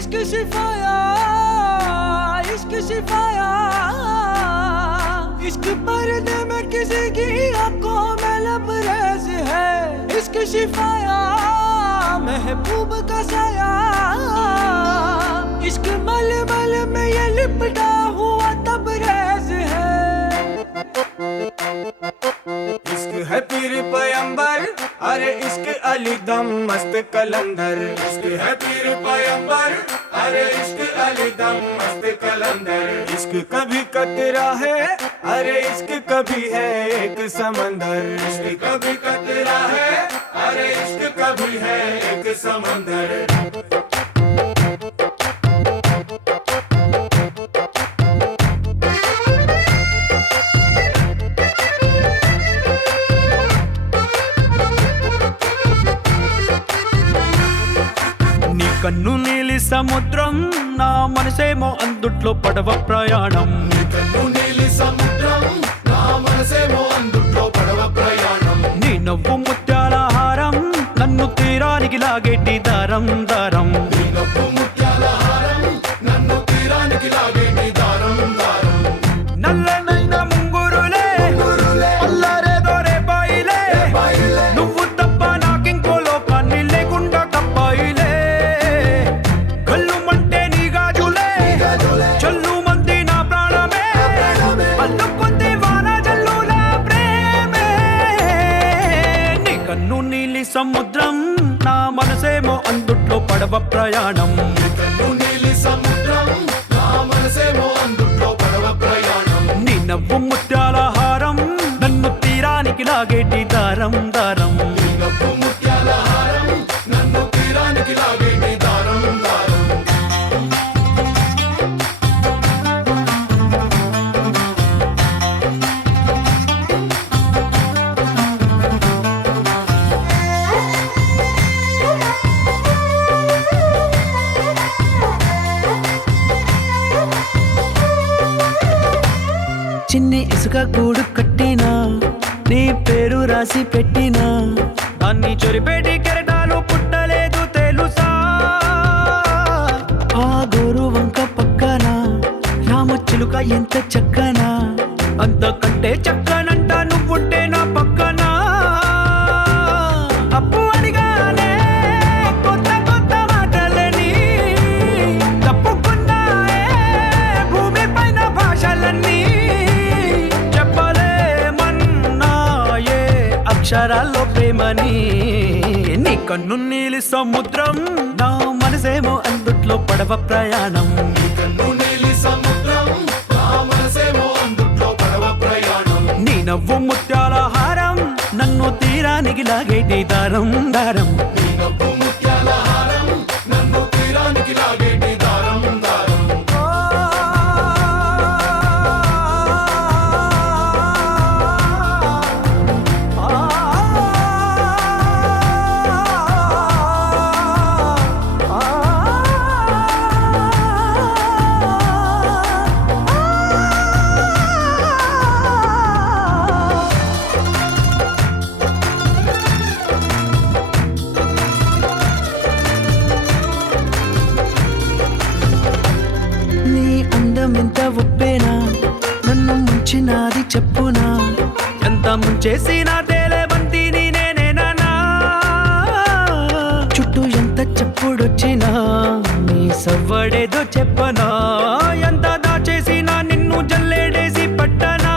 इश्क शिफाया, इश्क शिफाया, इश्क पर्दे में किसी की आंखों में लबरेज है। इश्क शिफाया, महबूब का साया, इश्क मलमल में ये लिपटा हुआ तबरेज है। इश्क है पीर पैगंबर, अरे इश्क अली दम मस्त कलंदर। इश्क है पीर पैगंबर, अरे इश्क अली दम मस्त कलंदर। इश्क कभी कतरा है, अरे इश्क कभी है एक समंदर। इश्क कभी कतरा है, अरे इश्क कभी है एक समंदर। కన్ను నీలి సముద్రం, నా మనసేమో అందుట్లో పడవ ప్రయాణం. కన్ను నీలి సముద్రం, నా మనసేమో అందుట్లో పడవ ప్రయాణం. నీ నవ్వు ముత్యాల హారం, నన్ను తీరానికి లాగేటి దారం దారం. నీ నవ్వు ముత్యాల హారం, నన్ను తీరానికి లాగేటి దారం దారం. నల్లనైన ముంగురులే అల్లారేదో రేపాయిలే, నువ్వు తప్ప నాకింకో లోకాన్ని లేకుండా కప్పాయిలే. చల్లు మంది నా ప్రాణమే, అల్లుకుంది వాన జల్లుల ప్రేమే. నీ కన్ను నీలి సముద్రం, నా మనసేమో అందుట్లో పడవ ప్రయాణం. కన్ను నీలి సముద్రం, నా మనసేమో అందుట్లో పడవ ప్రయాణం. నీ నవ్వు ముత్యాల హారం, నన్ను తీరానికి లాగేటి దారం దారం. నీ నవ్వు ముత్యాల హారం, నన్ను తీరానికి లాగేటి దారం దారం. చిన్ని ఇసుక గూడు కట్టినా, నీ పేరు రాసి పెట్టినా, దాన్ని చొరిపేటి కెరటాలు పుట్టలేదు తెలుసా. ఆ గోరు వంక పక్కన రామచిలుక ఎంత చక్కనా, అంతకంటే చక్కనంట నువ్వుంటే నా పక్కన. అప్పు అడిగానే కొత్త కొత్త మాటలని, తప్పుకున్నాయే భూమి పైన భాషలన్నీ. అక్షరాల్లో ప్రేమని. నీ కన్ను నీలి సముద్రం, నా మనసేమో అందుట్లో పడవ ప్రయాణం. కన్ను నీలి సముద్రం, నా మనసేమో అందుట్లో పడవ ప్రయాణం. నీ నవ్వు ముత్యాల హారం, నన్ను తీరానికి లాగేటి దారం దారం. నీ నవ్వు ముత్యాల హారం, నన్ను తీరానికి లాగేటి దారం దారం. ఎంత ఉప్పేనా, నన్ను ముంచినాది చెప్పునా, ఎంత ముంచేసినా తేలేవంతిని నేనేనా. చుట్టూ ఎంత చెప్పుడొచ్చినా, నీ సవ్వడేదో చెప్పనా, ఎంత దాచేసినా నిన్ను జల్లేడేసి పట్టనా.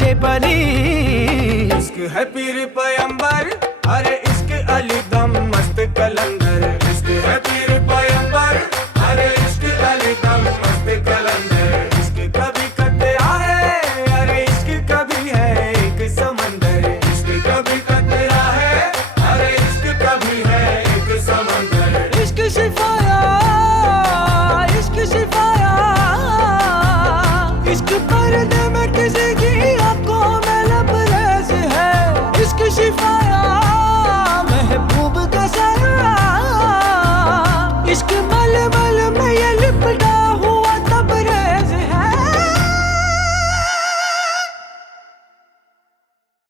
చేపని इश्क है पीर पैगंबर, अरे इश्क अली दम मस्त कलंदर।